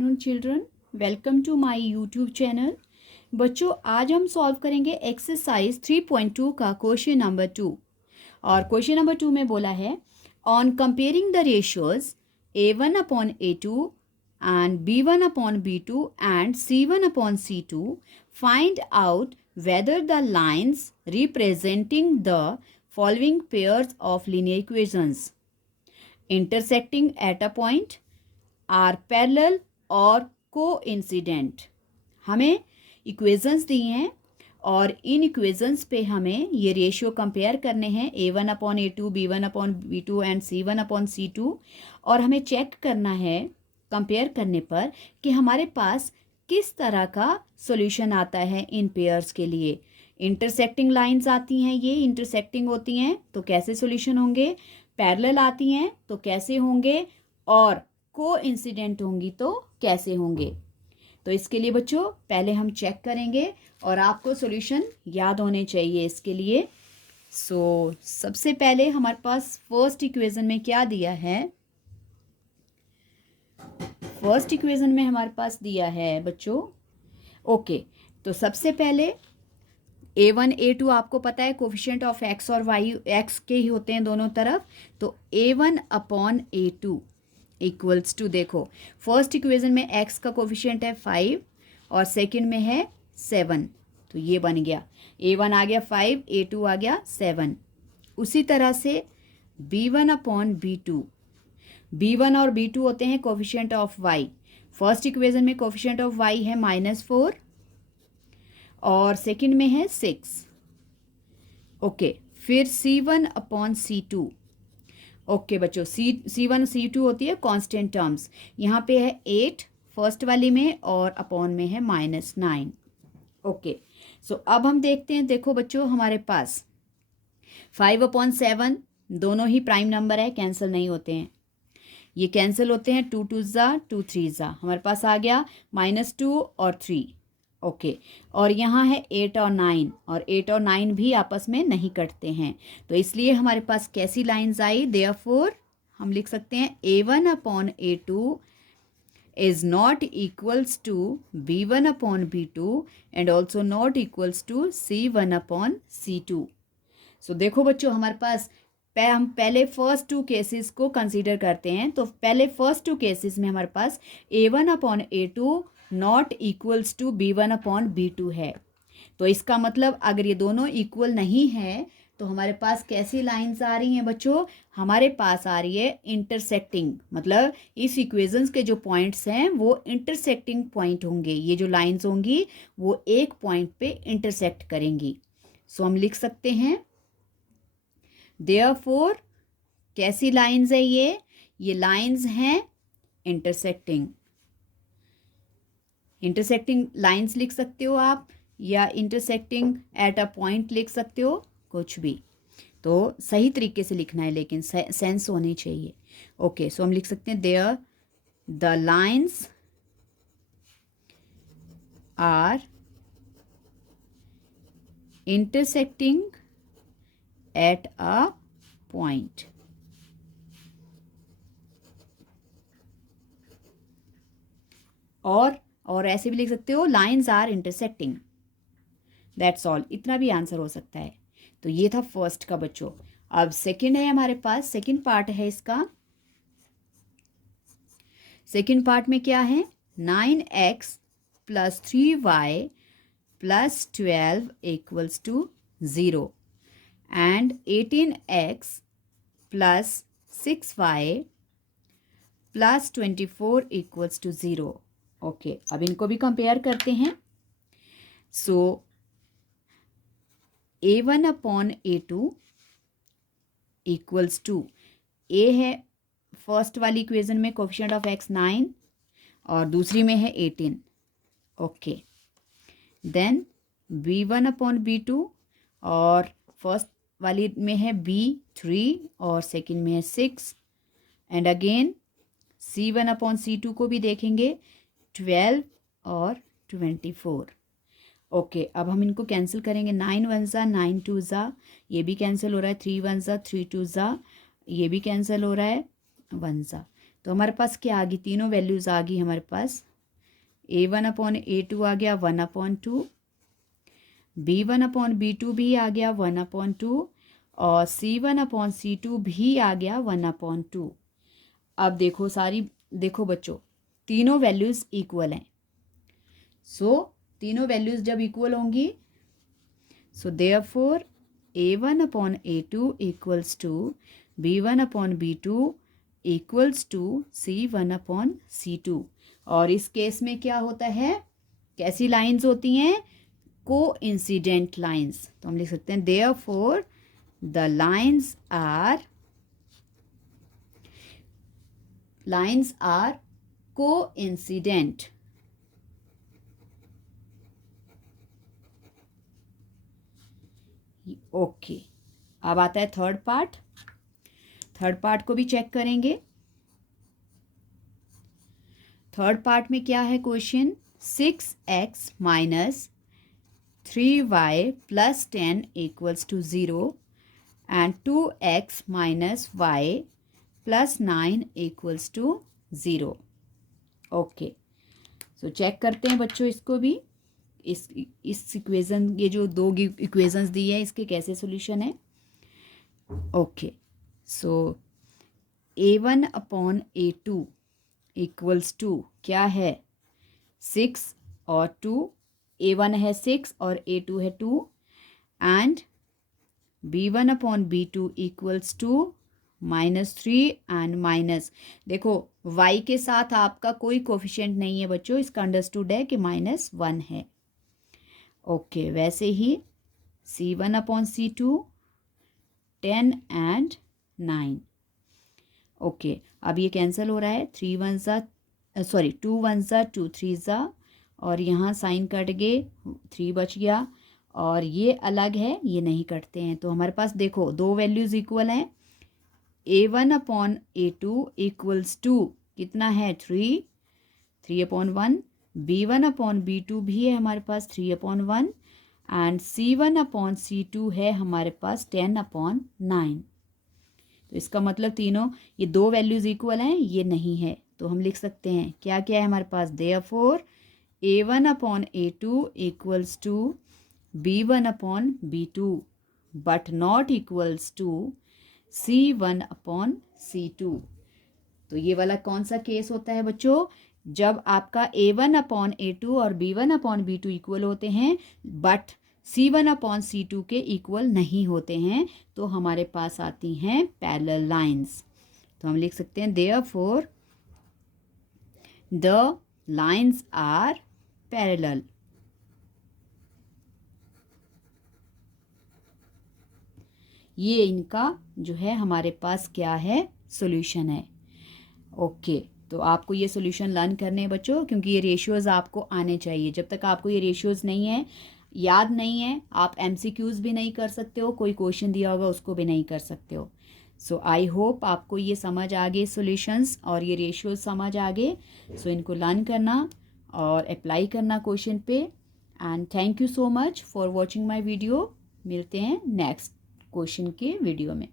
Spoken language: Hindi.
Afternoon children, welcome to my YouTube channel. बच्चों, आज हम सॉल्व करेंगे एक्सरसाइज 3.2 का क्वेश्चन नंबर 2। और क्वेश्चन नंबर 2 में बोला है, on comparing the ratios A1/A2 and B1/B2 and C1/C2, find out whether the lines representing the following pairs of linear equations intersecting at a point are parallel और कोइंसिडेंट। हमें इक्वेशंस दी हैं और इन इक्वेशंस पे हमें ये रेशियो कंपेयर करने हैं A1/A2, B1/B2 एंड C1/C2। और हमें चेक करना है कंपेयर करने पर कि हमारे पास किस तरह का सॉल्यूशन आता है इन पेयर्स के लिए। इंटरसेक्टिंग लाइंस आती हैं, ये इंटरसेक्टिंग होती हैं तो कैसे सॉल्यूशन होंगे, पैरेलल आती हैं तो कैसे होंगे, और कोइंसिडेंट होंगी तो कैसे होंगे। तो इसके लिए बच्चों पहले हम चेक करेंगे और आपको सॉल्यूशन याद होने चाहिए इसके लिए। सबसे पहले हमारे पास फर्स्ट इक्वेशन में क्या दिया है। फर्स्ट इक्वेशन में हमारे पास दिया है बच्चों, ओके, तो सबसे पहले A1 A2 आपको पता है कोफिशिएंट ऑफ एक्स और वाई एक्स के ही होते हैं दोनों तरफ। तो A1/A2 इक्वल्स टू, देखो फर्स्ट इक्वेशन में x का कोफिशिएंट है 5 और सेकंड में है 7, तो ये बन गया A1 आ गया 5, A2 आ गया 7। उसी तरह से B1/B2, B1 और B2 होते हैं coefficient of y। First equation में कोफिशिएंट ऑफ y है -4 और सेकंड में है 6, ओके। फिर C1/C2, ओके बच्चों, C1 C2 होती है कांस्टेंट टर्म्स। यहाँ पे है 8 फर्स्ट वाली में और अपॉन में है -9, ओके। अब हम देखते हैं, देखो बच्चों हमारे पास 5/7 दोनों ही प्राइम नंबर है, कैंसिल नहीं होते हैं, ये कैंसिल होते हैं, 2 2 ज़ा 2 3 ज़ा, हमारे पास आ गया -2 और 3, ओके। और यहाँ है 8 और 9, और 8 और 9 भी आपस में नहीं कटते हैं, तो इसलिए हमारे पास कैसी लाइंस आई, देयरफॉर हम लिख सकते हैं A1/A2 is not equals to B1/B2 and also not equals to C1/C2। देखो बच्चों हमारे पास हम पहले फर्स्ट 2 केसेस को कंसीडर करते हैं। तो पहले फर्स्ट 2 केसेस में हमारे पास A1/A2 not equals to B1/B2 है। तो इसका मतलब अगर ये दोनों इक्वल नहीं है तो हमारे पास कैसी लाइंस आ रही हैं बच्चों, हमारे पास आ रही है इंटरसेक्टिंग, मतलब इस इक्वेशंस के जो पॉइंट्स हैं वो इंटरसेक्टिंग पॉइंट होंगे। ये जो लाइंस होंगी वो एक पॉइंट पे इंटरसेक्ट करेंगी। हम लिख सकते हैं देयरफॉर कैसी लाइंस है ये लाइंस हैं इंटरसेक्टिंग। इंटरसेक्टिंग लाइंस लिख सकते हो आप, या इंटरसेक्टिंग एट अ पॉइंट लिख सकते हो, कुछ भी, तो सही तरीके से लिखना है लेकिन सेंस होनी चाहिए, ओके। हम लिख सकते हैं there the lines are intersecting at a point. और ऐसे भी लिख सकते हो lines are intersecting, that's all, इतना भी आंसर हो सकता है। तो ये था फर्स्ट का बच्चों। अब सेकंड है हमारे पास, सेकंड पार्ट है इसका। सेकंड पार्ट में क्या है, 9x + 3y + 12 equals to 0 and 18x + 6y + 24 equals to 0, okay. अब इनको भी कंपेयर करते हैं। A1/A2 इक्वल्स टू, A है फर्स्ट वाली इक्वेशन में कोफिशिएंट ऑफ x 9 और दूसरी में है 18, ओके। देन B1/B2 और फर्स्ट वाली में है B 3 और सेकंड में है 6, एंड अगेन C1/C2 को भी देखेंगे 12 और 24, ओके। अब हम इनको कैंसिल करेंगे, 9 1 ज़ा 9 2 ज़ा, ये भी कैंसिल हो रहा है, 3 1 ज़ा 3 2 ज़ा, ये भी कैंसिल हो रहा है 1 ज़ा। तो हमारे पास क्या आ गई, तीनों वैल्यूज़ आ गई हमारे पास A1/A2 आ गया 1/2, B1/B2 भी आ गया 1/2 और C1/C2 भी आ गया 1/2। अब देखो देखो बच्चों, तीनों वैल्यूज़ इक्वल हैं। सो तीनों वैल्यूज़ जब इक्वल होंगी, so therefore A1/A2 equals to B1/B2 equals to C1/C2। और इस केस में क्या होता है, कैसी लाइंस होती हैं, कोइंसिडेंट लाइंस। तो हम लिख सकते हैं therefore the lines are coincident. Okay, अब आता है थर्ड पार्ट। थर्ड पार्ट को भी चेक करेंगे। थर्ड पार्ट में क्या है question, 6x minus 3y plus 10 equals to 0 and 2x minus y plus 9 equals to 0। Okay, so check करते हैं बच्चों इसको भी। इस इक्वेशन, ये जो दो इक्वेशंस दी है, इसके कैसे सॉल्यूशन है। Okay, so A1/A2 equals to क्या है, 6 और 2। A1 है 6 और A2 है 2 and B1/B2 equals to -3 and minus, देखो y के साथ आपका कोई कोफिशिएंट नहीं है बच्चों, इसका अंडरस्टूड है कि -1 है। ओके, वैसे ही C1/C2 10 एंड 9। ओके, अब ये कैंसिल हो रहा है, 2 1 ज़ा 2 3 ज़ा, और यहाँ साइन कट गए, 3 बच गया, और ये अलग है, ये नहीं कटते हैं। तो हमारे पास देखो दो वैल्यूज़ इक्वल हैं। A1/A2 इक्वल्स टू कितना है, 3/1। B1/B2 भी है हमारे पास 3/1 एंड C1/C2 है हमारे पास 10/9। तो इसका मतलब तीनों, ये दो वैल्यूज़ इक्वल हैं, ये नहीं है। तो हम लिख सकते हैं क्या क्या है हमारे पास, therefore A1/A2 equals to B1/B2 but not equals to C1/C2। तो ये वाला कौन सा केस होता है बच्चों, जब आपका A1/A2 और B1/B2 इक्वल होते हैं बट C1/C2 के इक्वल नहीं होते हैं, तो हमारे पास आती हैं पैरेलल लाइंस। तो हम लिख सकते हैं therefore the lines are parallel. ये इनका जो है हमारे पास क्या है, सॉल्यूशन है। ओके, तो आपको ये सॉल्यूशन लर्न करने हैं बच्चों, क्योंकि ये रेशियोज़ आपको आने चाहिए। जब तक आपको ये रेशियोज़ नहीं है, याद नहीं है, आप MCQs भी नहीं कर सकते हो, कोई क्वेश्चन दिया होगा उसको भी नहीं कर सकते हो। सो आई होप आपको ये समझ आ गए सॉल्यूशंस और ये रेशियोज समझ आ गए। सो इनको लर्न करना और अप्लाई करना क्वेश्चन पे। And thank you so much for watching my video. मिलते हैं नेक्स्ट क्वेश्चन के वीडियो में।